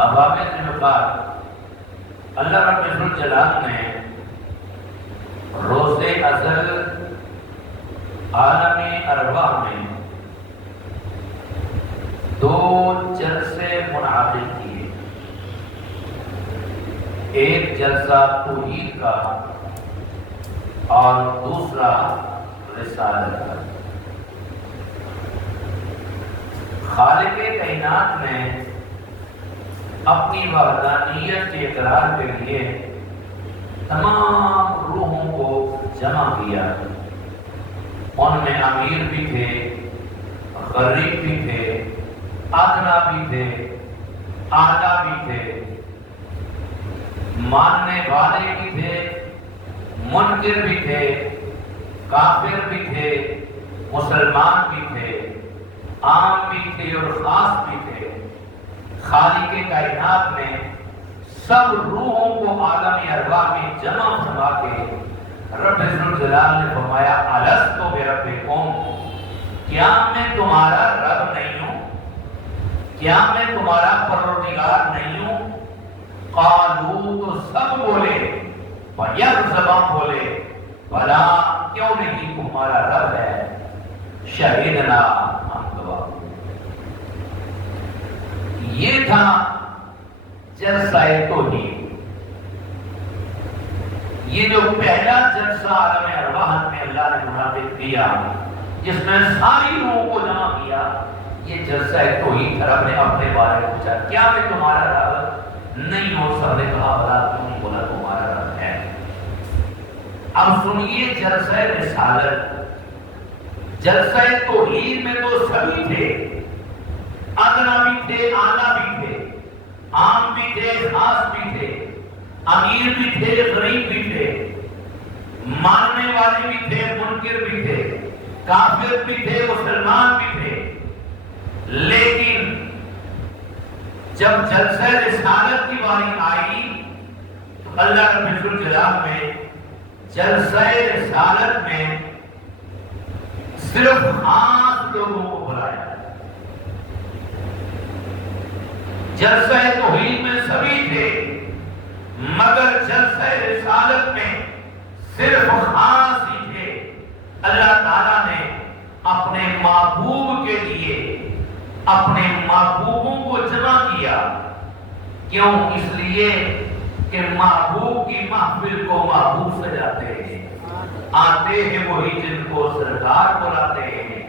عوامل نکات اللہ رب الجلال نے روز ازل عالم ارواح میں 2 جلسے منعقد کیے، ایک جلسہ توحید کا اور دوسرا رسالت کا۔ خالق کائنات نے اپنی وحدانیت کے اقرار کے لیے تمام روحوں کو جمع کیا۔ ان میں امیر بھی تھے، غریب بھی تھے، ادنا بھی تھے، اعلیٰ بھی تھے، ماننے والے بھی تھے، منکر بھی تھے، کافر بھی تھے، مسلمان بھی تھے، عام بھی تھے اور خاص بھی تھے۔ خالق کائنات نے سب روحوں کو عالم ارواح میں جمع فرما کے رب الجلال نے فرمایا الست بربکم، کیا میں تمہارا رب نہیں ہوں؟ کیا میں تمہارا پروردگار نہیں ہوں؟ قالو، تو سب بولے، یک زبان بولے، بلا، کیوں نہیں تمہارا رب ہے، شہیدنا، ہم گواہ۔ یہ تھا جلسہ توحید۔ یہ جو پہلا جلسہ عالم ارواح میں اللہ نے منعقد کیا، جس میں ساری روحوں کو جمع کیا، یہ جلسہ توحید تھا۔ رب نے اپنے بارے میں پوچھا کیا میں تمہارا رب نہیں ہوں؟ سب نے کہا بلا، کیوں نہیں بولا تمہارا رب ہے۔ اب سنیے جلسہ رسالت۔ جلسہ توحید میں تو سبھی تھے، ادنا بھی تھے، اعلیٰ بھی تھے، عام بھی تھے، خاص بھی تھے، امیر بھی تھے، غریب بھی تھے، ماننے والے بھی تھے، منکر بھی تھے، کافر بھی تھے، مسلمان بھی تھے۔ لیکن جب جلسہ رسالت کی باری آئی تو اللہ رب الجلال میں جلسہ رسالت میں صرف خاص لوگوں کو بلایا۔ جلسہ توحید میں سبھی تھے، مگر جلسہ رسالت میں صرف خاص ہی تھے۔ اللہ تعالیٰ نے اپنے محبوب کے لیے اپنے محبوبوں کو جمع کیا۔ کیوں؟ اس لیے کہ محبوب کی محفل کو محبوب سجاتے ہیں، آتے ہیں وہی جن کو سرکار بلاتے ہیں۔